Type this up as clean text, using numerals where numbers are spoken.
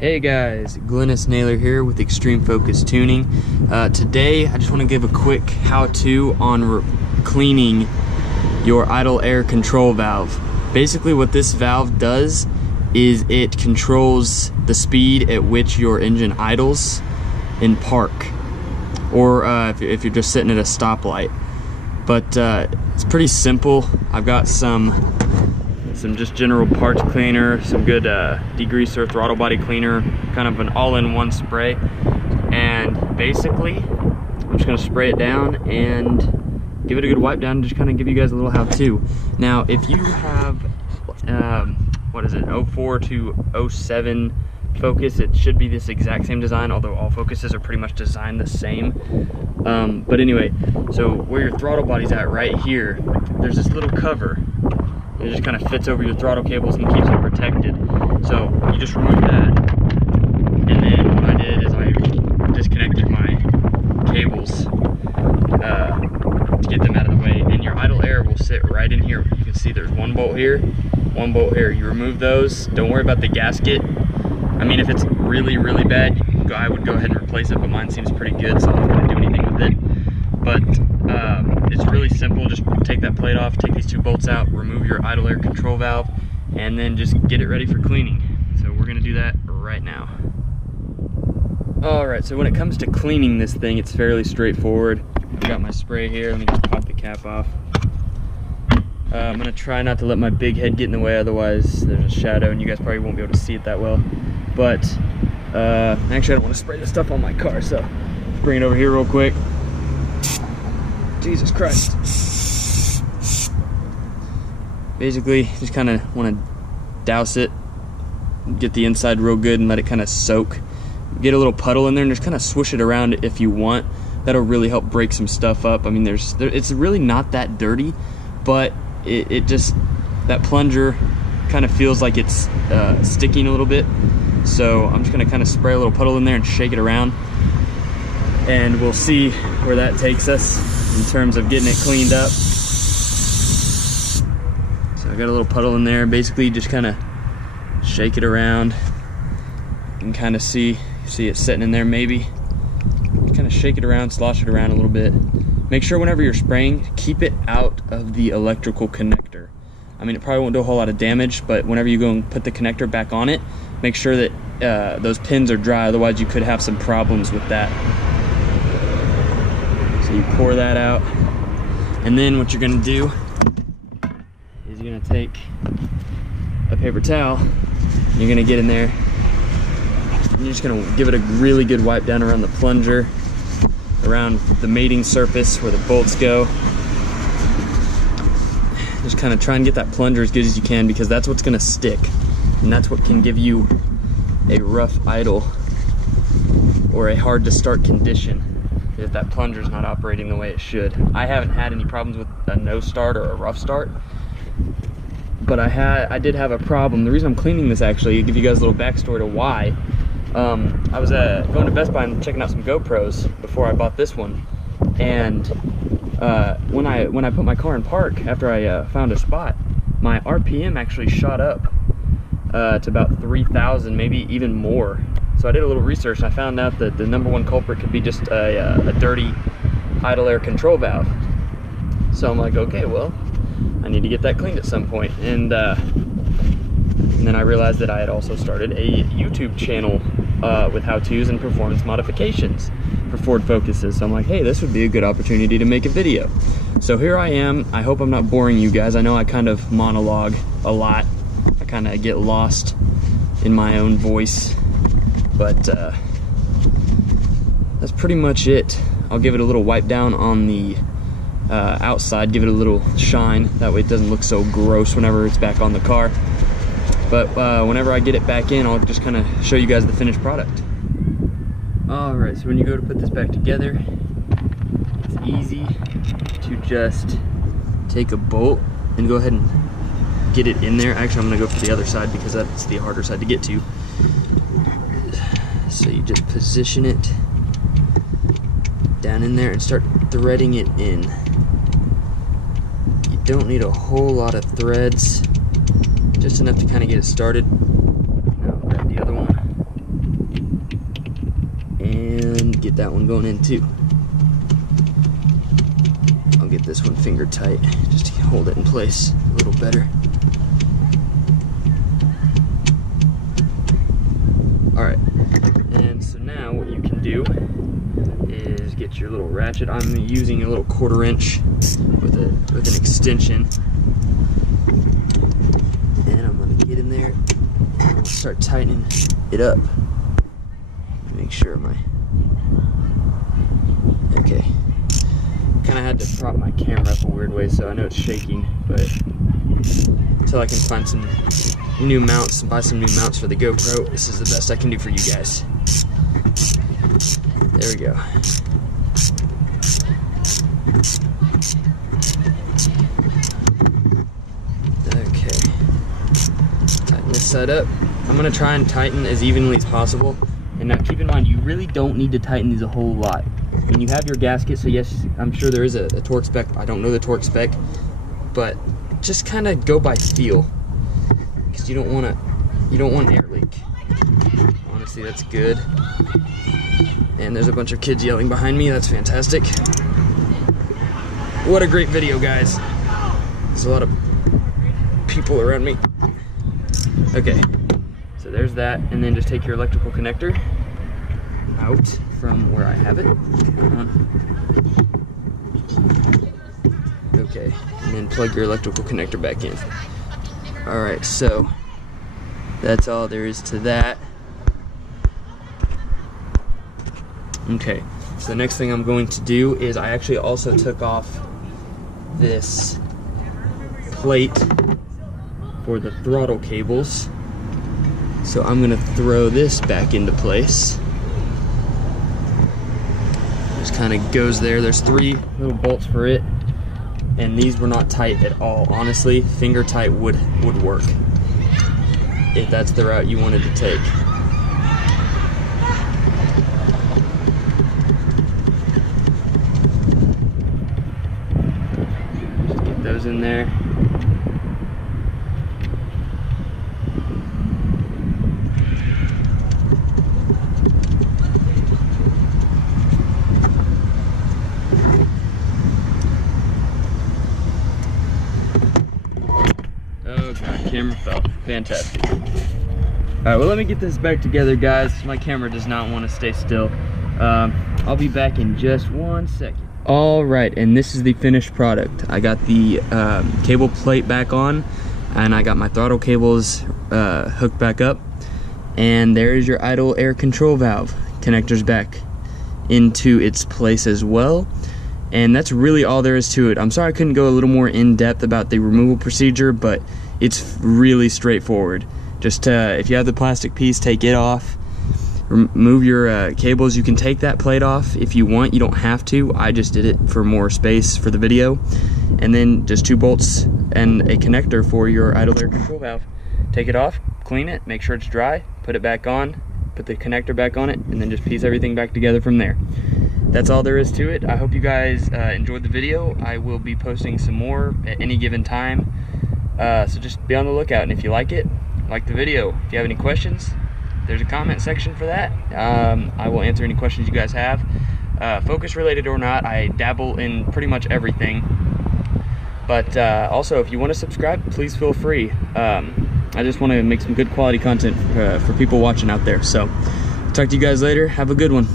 Hey guys, Glennis Naylor here with Extreme Focus Tuning. Today I just want to give a quick how-to on cleaning your idle air control valve. Basically what this valve does is it controls the speed at which your engine idles in park, or if you're just sitting at a stoplight. But it's pretty simple. I've got some just general parts cleaner, some good degreaser, throttle body cleaner, kind of an all-in-one spray. And basically, I'm just gonna spray it down and give it a good wipe down and just kind of give you guys a little how-to. Now, if you have, what is it, 04 to 07 Focus, it should be this exact same design, although all Focuses are pretty much designed the same. But anyway, so where your throttle body's at right here, there's this little cover. It just kind of fits over your throttle cables and keeps it protected. So you just remove that, and then what I did is I disconnected my cables to get them out of the way, and your idle air will sit right in here. You can see there's one bolt here, one bolt here. You remove those, don't worry about the gasket. I mean, if it's really, really bad, I would go ahead and replace it, but mine seems pretty good, so I'm not gonna do anything with it. But it's really simple. Just take that plate off, take these two bolts out, remove your idle air control valve, and then just get it ready for cleaning. So we're gonna do that right now. All right, so when it comes to cleaning this thing, it's fairly straightforward. I've got my spray here. Let me just pop the cap off. I'm gonna try not to let my big head get in the way, otherwise there's a shadow and you guys probably won't be able to see it that well. But actually I don't want to spray this stuff on my car, so let's bring it over here real quick. Jesus Christ. Basically, just kind of want to douse it, get the inside real good and let it kind of soak. Get a little puddle in there and just kind of swoosh it around if you want. That'll really help break some stuff up. I mean, it's really not that dirty, but it just, that plunger kind of feels like it's sticking a little bit. So I'm just gonna kind of spray a little puddle in there and shake it around, and we'll see where that takes us in terms of getting it cleaned up. So I got a little puddle in there. Basically just kind of shake it around and kind of see it sitting in there. Maybe kind of shake it around, slosh it around a little bit. Make sure whenever you're spraying, keep it out of the electrical connector. I mean, it probably won't do a whole lot of damage, but whenever you go and put the connector back on it, make sure that those pins are dry, otherwise you could have some problems with that. So you pour that out, and then what you're gonna do is you're gonna take a paper towel, and you're gonna get in there, and you're just gonna give it a really good wipe down around the plunger, around the mating surface where the bolts go. Just kind of try and get that plunger as good as you can, because that's what's gonna stick, and that's what can give you a rough idle or a hard to start condition if that plunger's not operating the way it should. I haven't had any problems with a no start or a rough start, but I did have a problem. The reason I'm cleaning this, actually, I'll give you guys a little backstory to why. I was going to Best Buy and checking out some GoPros before I bought this one, and when I put my car in park after I found a spot, my RPM actually shot up to about 3,000, maybe even more. So I did a little research and I found out that the #1 culprit could be just a dirty idle air control valve. So I'm like, okay, well, I need to get that cleaned at some point. And then I realized that I had also started a YouTube channel with how-tos and performance modifications for Ford Focuses. So I'm like, hey, this would be a good opportunity to make a video. So here I am. I hope I'm not boring you guys. I know I kind of monologue a lot. I kind of get lost in my own voice, but that's pretty much it. I'll give it a little wipe down on the outside, give it a little shine. That way it doesn't look so gross whenever it's back on the car. But whenever I get it back in, I'll just kind of show you guys the finished product. Alright, so when you go to put this back together, it's easy to just take a bolt and go ahead and get it in there. Actually, I'm going to go for the other side because that's the harder side to get to. So you just position it down in there and start threading it in. You don't need a whole lot of threads, just enough to kind of get it started. Now grab the other one. should get that one going in too. I'll get this one finger tight just to hold it in place a little better. Alright, and so now what you can do is get your little ratchet. I'm using a little 1/4 inch with an extension. And I'm gonna get in there and start tightening it up. Make sure okay. Kinda had to prop my camera up a weird way, so I know it's shaking, but until I can find some new mounts, buy some new mounts for the GoPro, this is the best I can do for you guys. There we go. Okay. Tighten this side up. I'm gonna try and tighten as evenly as possible. And now keep in mind, you really don't need to tighten these a whole lot. I mean, you have your gasket, so yes, I'm sure there is a torque spec. I don't know the torque spec, but just kind of go by feel, because you don't want air leak. Honestly, that's good. And there's a bunch of kids yelling behind me. That's fantastic. What a great video, guys. There's a lot of people around me. Okay, so there's that, and then just take your electrical connector out from where I have it. Come on. Okay, and then plug your electrical connector back in. Alright, so that's all there is to that. Okay, so the next thing I'm going to do is I actually also took off this plate for the throttle cables. So I'm gonna throw this back into place. Just kind of goes there. There's 3 little bolts for it, and these were not tight at all. Honestly, finger tight would work if that's the route you wanted to take. Just get those in there. Camera fell. Fantastic. Alright, well, let me get this back together, guys. My camera does not want to stay still. I'll be back in just 1 second. Alright, and this is the finished product. I got the cable plate back on, and I got my throttle cables hooked back up, and there is your idle air control valve connectors back into its place as well. And that's really all there is to it. I'm sorry I couldn't go a little more in depth about the removal procedure, but it's really straightforward. Just if you have the plastic piece, take it off, remove your cables. You can take that plate off if you want. You don't have to. I just did it for more space for the video. And then just 2 bolts and a connector for your idle air control valve. Take it off, clean it, make sure it's dry, put it back on, put the connector back on it, and then just piece everything back together from there. That's all there is to it. I hope you guys enjoyed the video. I will be posting some more at any given time. So just be on the lookout, and if you like the video. If you have any questions, there's a comment section for that. I will answer any questions you guys have. Focus related or not, I dabble in pretty much everything. But also, if you want to subscribe, please feel free. I just want to make some good quality content for people watching out there. So talk to you guys later. Have a good one.